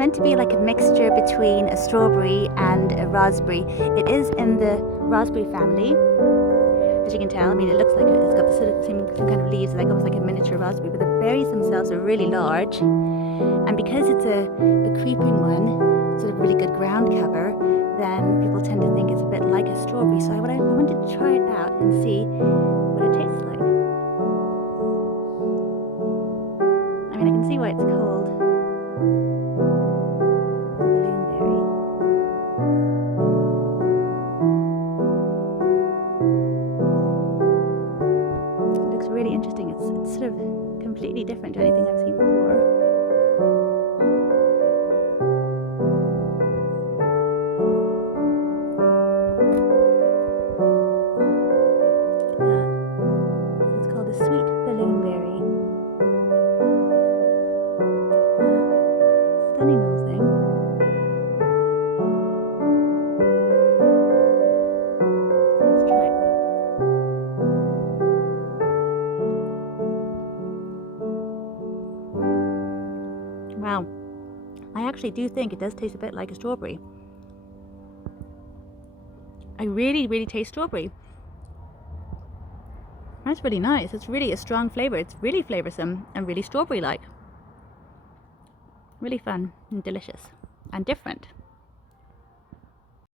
meant to be like a mixture between a strawberry and a raspberry. It is in the raspberry family, as you can tell. I mean, it looks like it's got the sort of same kind of leaves, like almost like a miniature raspberry, but the berries themselves are really large. And because it's a creeping one, sort of really good ground cover, then people tend to think it's a bit like a strawberry. So I wanted to try it out and see what it tastes like. I mean, I can see why it's called balloonberry. It looks really interesting. It's sort of completely different to anything I've seen before. Sweet balloonberry. Stunning little thing. Let's try it. Wow. I actually do think it does taste a bit like a strawberry. I really, really taste strawberry. That's really nice. It's really a strong flavour. It's really flavoursome and really strawberry-like. Really fun and delicious and different.